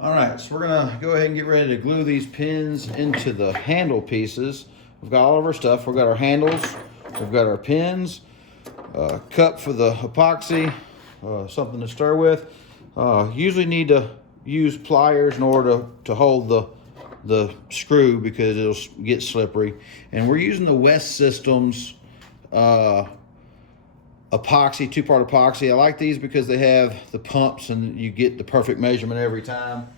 All right, so we're gonna go ahead and get ready to glue these pins into the handle pieces. We've got all of our stuff. We've got our handles, we've got our pins, cup for the epoxy, something to stir with. Usually need to use pliers in order to hold the screw because it'll get slippery. And we're using the West Systems epoxy, two-part epoxy. I like these because they have the pumps and you get the perfect measurement every time.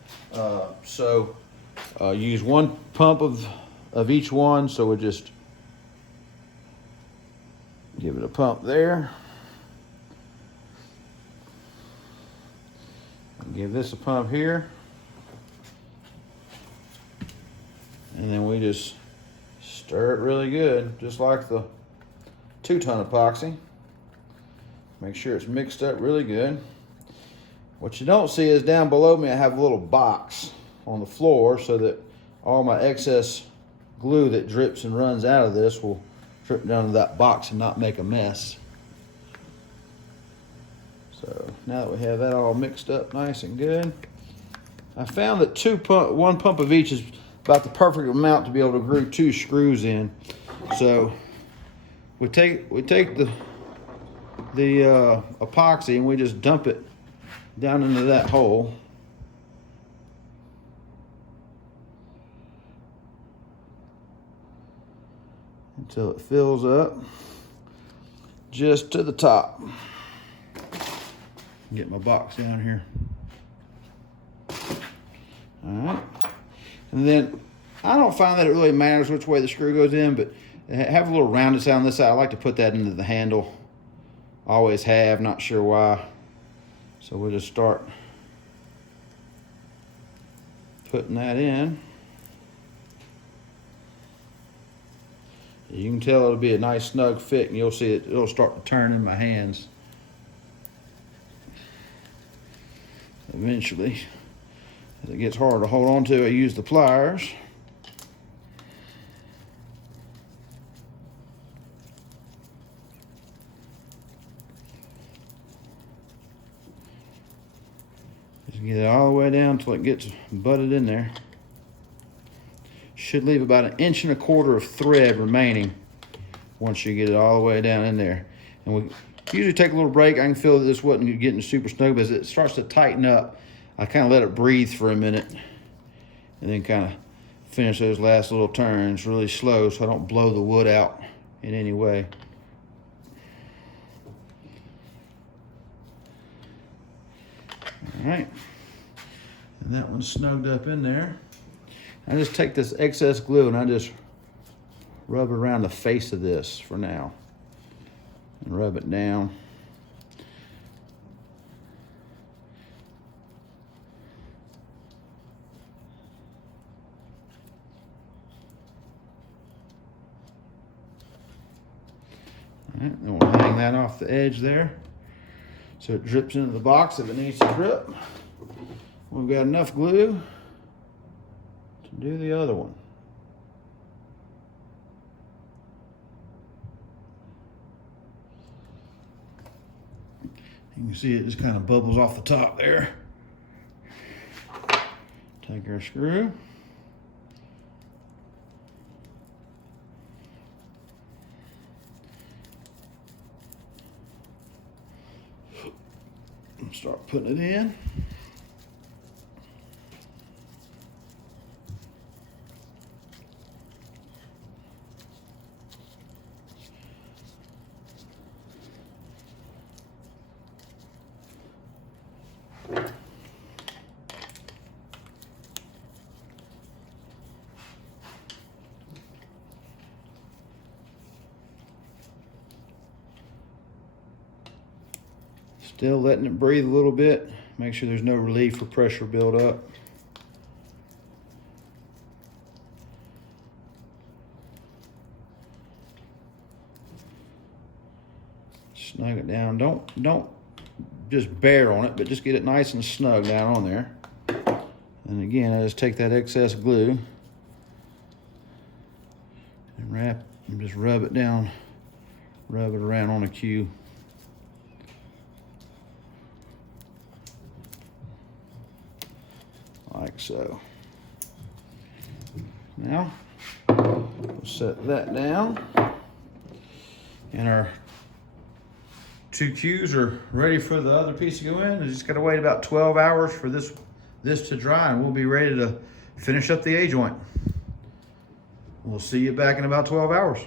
Use one pump of each one, so we'll just give it a pump there. Give this a pump here. And then we just stir it really good, just like the 2-ton epoxy. Make sure it's mixed up really good. What you don't see is down below me I have a little box on the floor so that all my excess glue that drips and runs out of this will drip down to that box and not make a mess. So now that we have that all mixed up nice and good, I found that one pump of each is about the perfect amount to be able to glue 2 screws in. So we take the epoxy and we just dump it down into that hole. Until it fills up just to the top. Get my box down here. All right. And then I don't find that it really matters which way the screw goes in, but have a little roundness on this side. I like to put that into the handle. Always have, not sure why. So we'll just start putting that in. You can tell it'll be a nice snug fit, and you'll see it'll start to turn in my hands eventually. As it gets harder to hold on to, I use the pliers. Just get it all the way down until it gets butted in there. Should leave about 1.25 inches of thread remaining once you get it all the way down in there. And we usually take a little break. I can feel that this wasn't getting super snug, but as it starts to tighten up, I kind of let it breathe for a minute and then kind of finish those last little turns really slow so I don't blow the wood out in any way. All right, and that one's snugged up in there. I just take this excess glue and I just rub it around the face of this for now and rub it down. All right, then we'll hang that off the edge there so it drips into the box if it needs to drip. We've got enough glue to do the other one. You can see it just kind of bubbles off the top there. Take our screw. And start putting it in. Still letting it breathe a little bit. Make sure there's no relief or pressure build up. Snug it down. Don't just bear on it, but just get it nice and snug down on there. And again, I just take that excess glue and wrap and just rub it down, rub it around on a cue. so. Now, we'll set that down. And our 2 Qs are ready for the other piece to go in. We just gotta wait about 12 hours for this to dry, and we'll be ready to finish up the A-joint. We'll see you back in about 12 hours.